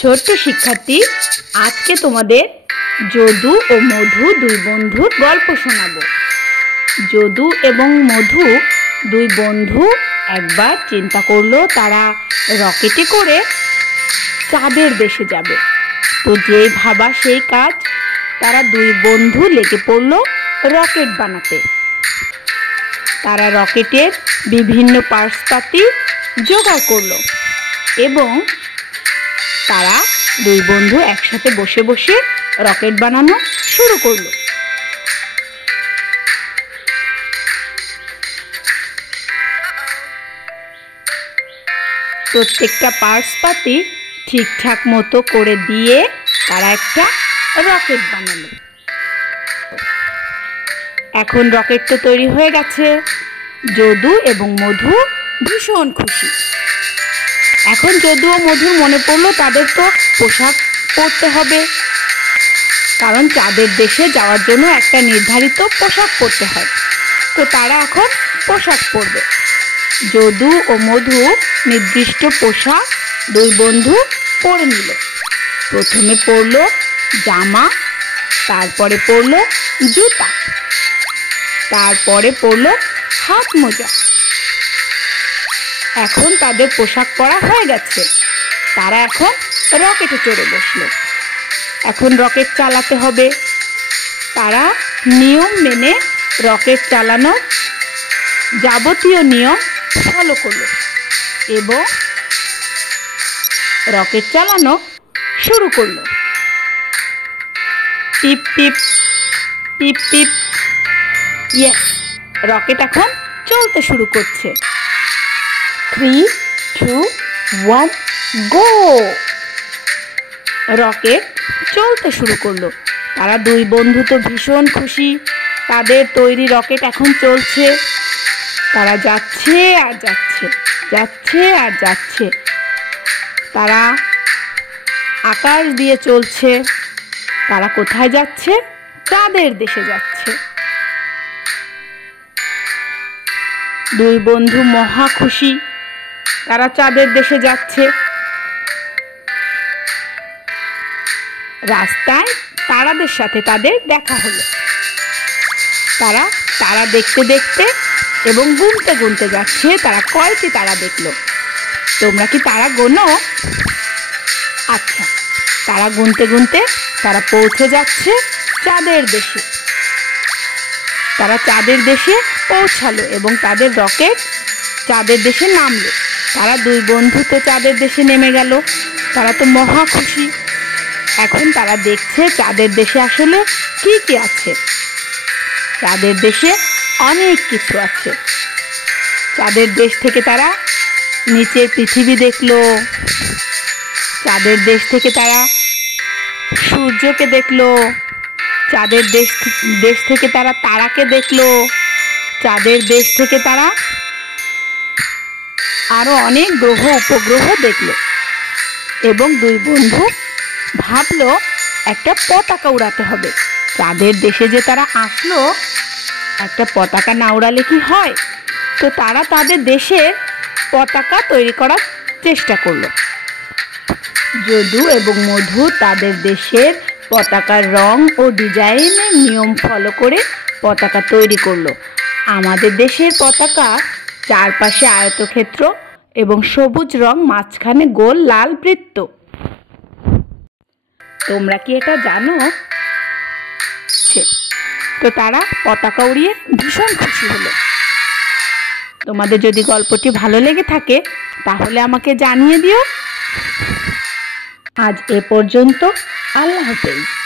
ছোট্ট শিক্ষার্থী, আজকে তোমাদের যদু ও মধু দুই বন্ধুর গল্প শোনাবো। যদু এবং মধু দুই বন্ধু একবার চিন্তা করলো তারা রকেটে করে চাঁদের দেশে যাবে। তো যেই ভাবা সেই কাজ, তারা দুই বন্ধু লেগে পড়লো রকেট বানাতে। তারা রকেটের বিভিন্ন পার্টসপাতি জোগাড় করলো এবং তারা দুই বন্ধু একসাথে বসে বসে রকেট বানানো শুরু করলো। প্রত্যেকটা পার্টসপাতি ঠিকঠাক মতো করে দিয়ে তারা একটা রকেট বানালো। এখন রকেট তো তৈরি হয়ে গেছে। যদু এবং মধু ভীষণ খুশি। এখন যদু ও মধুর মনে পড়লো তাদের তো পোশাক পরতে হবে, কারণ চাঁদের দেশে যাওয়ার জন্য একটা নির্ধারিত পোশাক পরতে হয়। তো তারা এখন পোশাক পরবে। যদু ও মধু নির্দিষ্ট পোশাক দুই বন্ধু পরে নিল। প্রথমে পরলো জামা, তারপরে পরলো জুতা, তারপরে পরলো হাত মোজা। এখন তাদের পোশাক পরা হয়ে গেছে। তারা এখন রকেটে চড়ে বসলো। এখন রকেট চালাতে হবে। তারা নিয়ম মেনে রকেট চালানো যাবতীয় নিয়ম ফলো করলো এবং রকেট চালানো শুরু করলো। টিপ টিপ টিপ টিপ। ইয়েস, রকেট এখন চলতে শুরু করছে। 3, 2, 1, গো! রকেট চলতে শুরু করলো। তারা দুই বন্ধু তো ভীষণ খুশি। তাদের তৈরি রকেট এখন চলছে। তারা যাচ্ছে আর যাচ্ছে, যাচ্ছে আর যাচ্ছে। তারা আকাশ দিয়ে চলছে। তারা কোথায় যাচ্ছে? চাঁদের দেশে যাচ্ছে। দুই বন্ধু মহা খুশি। তারা চাঁদের দেশে যাচ্ছে। রাস্তায় তারাদের সাথে তাদের দেখা হলো। তারা তারা দেখতে দেখতে এবং গুনতে গুনতে যাচ্ছে তারা কয়টি তারা দেখলো। তোমরা কি তারা গোনো? আচ্ছা, তারা গুনতে গুনতে তারা পৌঁছে যাচ্ছে চাঁদের দেশে। তারা চাঁদের দেশে পৌঁছালো এবং তাদের রকেট চাঁদের দেশে নামলো। তারা দুই বন্ধু তো চাঁদের দেশে নেমে গেল। তারা তো মহা খুশি। এখন তারা দেখছে চাঁদের দেশে আসলে কি কি আছে। চাঁদের দেশে অনেক কিছু আছে। চাঁদের দেশ থেকে তারা নিচের পৃথিবী দেখলো। চাঁদের দেশ থেকে তারা সূর্যকে দেখলো। চাঁদের দেশ থেকে তারা তারাকে দেখলো। চাঁদের দেশ থেকে তারা আরো অনেক গ্রহ উপগ্রহ দেখলো এবং দুই বন্ধু ভাবলো একটা পতাকা উড়াতে হবে। চাঁদের দেশে যে তারা আসলো, একটা পতাকা না উড়ালে কি হয়? তো তারা তাদের দেশের পতাকা তৈরি করার চেষ্টা করলো। যদু এবং মধু তাদের দেশের পতাকার রং ও ডিজাইনের নিয়ম ফলো করে পতাকা তৈরি করলো। আমাদের দেশের পতাকা চারপাশে আয়তক্ষেত্র এবং সবুজ রং, মাঝখানে গোল লাল বৃত্ত। তোমরা কি এটা জানো? তো তারা পতাকা উড়িয়ে ভীষণ খুশি হলো। তোমাদের যদি গল্পটি ভালো লেগে থাকে তাহলে আমাকে জানিয়ে দিও। আজ এ পর্যন্ত। আল্লাহ হাফেজ।